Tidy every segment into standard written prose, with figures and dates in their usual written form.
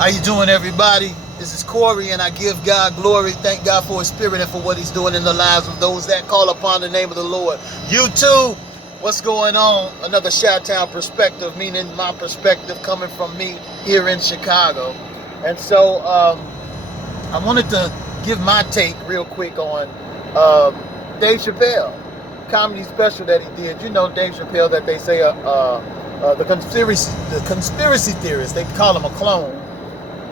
How you doing, everybody? This is Corey, and I give God glory. Thank God for His Spirit and for what He's doing in the lives of those that call upon the name of the Lord. YouTube, what's going on? Another Chi-Town perspective, meaning my perspective coming from me here in Chicago. And so I wanted to give my take real quick on Dave Chappelle comedy special that he did. You know, Dave Chappelle, that they say the conspiracy theorists, they call him a clone.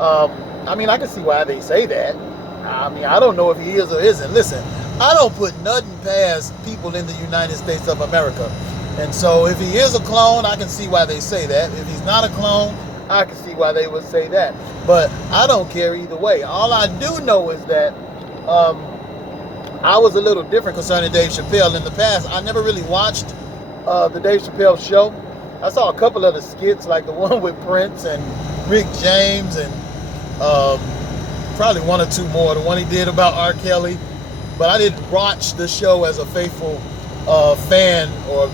I mean, I can see why they say that. I mean, I don't know if he is or isn't. Listen, I don't put nothing past people in the United States of America. And so if he is a clone, I can see why they say that. If he's not a clone, I can see why they would say that. But I don't care either way. All I do know is that I was a little different concerning Dave Chappelle in the past. I never really watched the Dave Chappelle show. I saw a couple of the skits, like the one with Prince and Rick James, and probably one or two more. The one he did about R. Kelly. But I didn't watch the show as a faithful fan or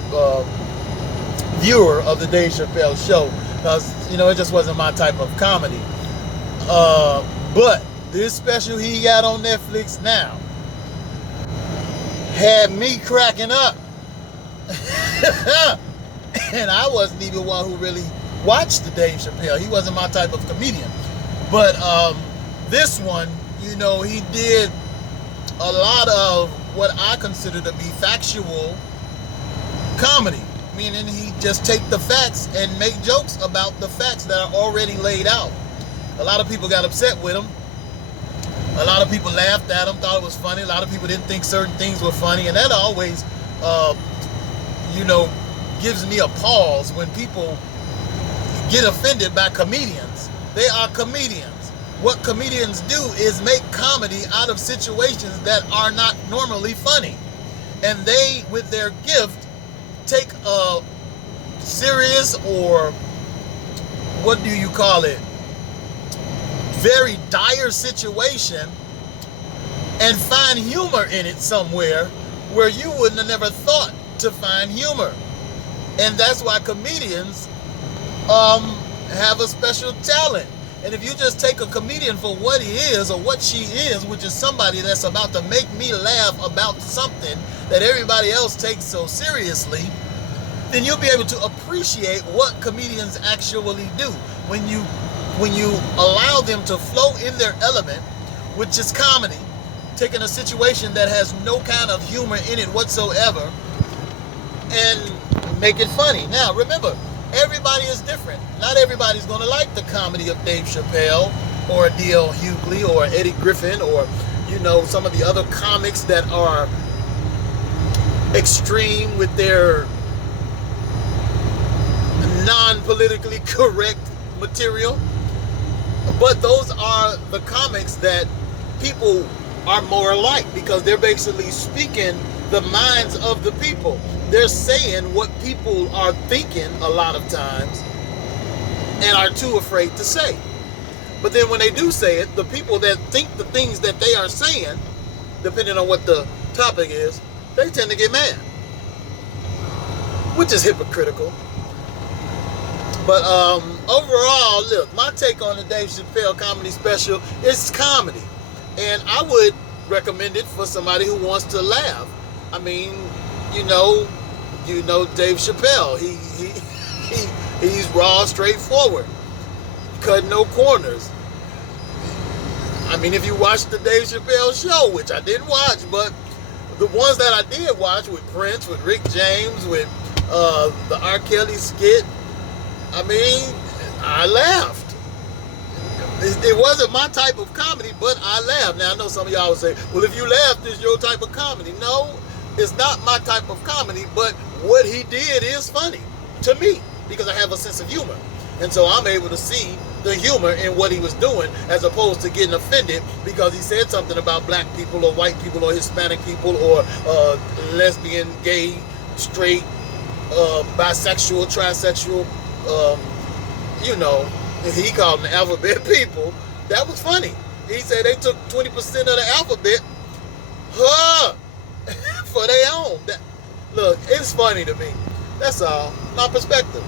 viewer of the Dave Chappelle show, because, you know, it just wasn't my type of comedy. But this special he got on Netflix now had me cracking up. And I wasn't even one who really watched the Dave Chappelle. He wasn't my type of comedian. But this one, you know, he did a lot of what I consider to be factual comedy. Meaning he just take the facts and make jokes about the facts that are already laid out. A lot of people got upset with him. A lot of people laughed at him, thought it was funny. A lot of people didn't think certain things were funny. And that always, you know, gives me a pause when people get offended by comedians. They are comedians. What comedians do is make comedy out of situations that are not normally funny. And they, with their gift, take a serious, or what do you call it, very dire situation, and find humor in it somewhere where you wouldn't have never thought to find humor. And that's why comedians have a special talent. And if you just take a comedian for what he is or what she is, which is somebody that's about to make me laugh about something that everybody else takes so seriously, then you'll be able to appreciate what comedians actually do. When you allow them to flow in their element, which is comedy, taking a situation that has no kind of humor in it whatsoever and make it funny. Now, remember, everybody is different. Not everybody's going to like the comedy of Dave Chappelle or D.L. Hughley or Eddie Griffin or, you know, some of the other comics that are extreme with their non-politically correct material. But those are the comics that people are more like, because they're basically speaking the minds of the people. They're saying what people are thinking a lot of times and are too afraid to say. But then when they do say it, the people that think the things that they are saying, depending on what the topic is, they tend to get mad, which is hypocritical. But overall, look, my take on the Dave Chappelle comedy special is comedy. And I would recommend it for somebody who wants to laugh. I mean, you know Dave Chappelle. He's raw, straightforward, cut no corners. I mean, if you watch the Dave Chappelle show, which I didn't watch, but the ones that I did watch with Prince, with Rick James, with the R. Kelly skit, I mean, I laughed. It wasn't my type of comedy, but I laughed. Now, I know some of y'all would say, well, if you laughed, it's your type of comedy. No, it's not my type of comedy, but what he did is funny to me because I have a sense of humor. And so I'm able to see the humor in what he was doing, as opposed to getting offended because he said something about black people or white people or Hispanic people or lesbian, gay, straight, bisexual, trisexual, you know, he called them the alphabet people. That was funny. He said they took 20% of the alphabet for their own. Look, it's funny to me. That's all. My perspective.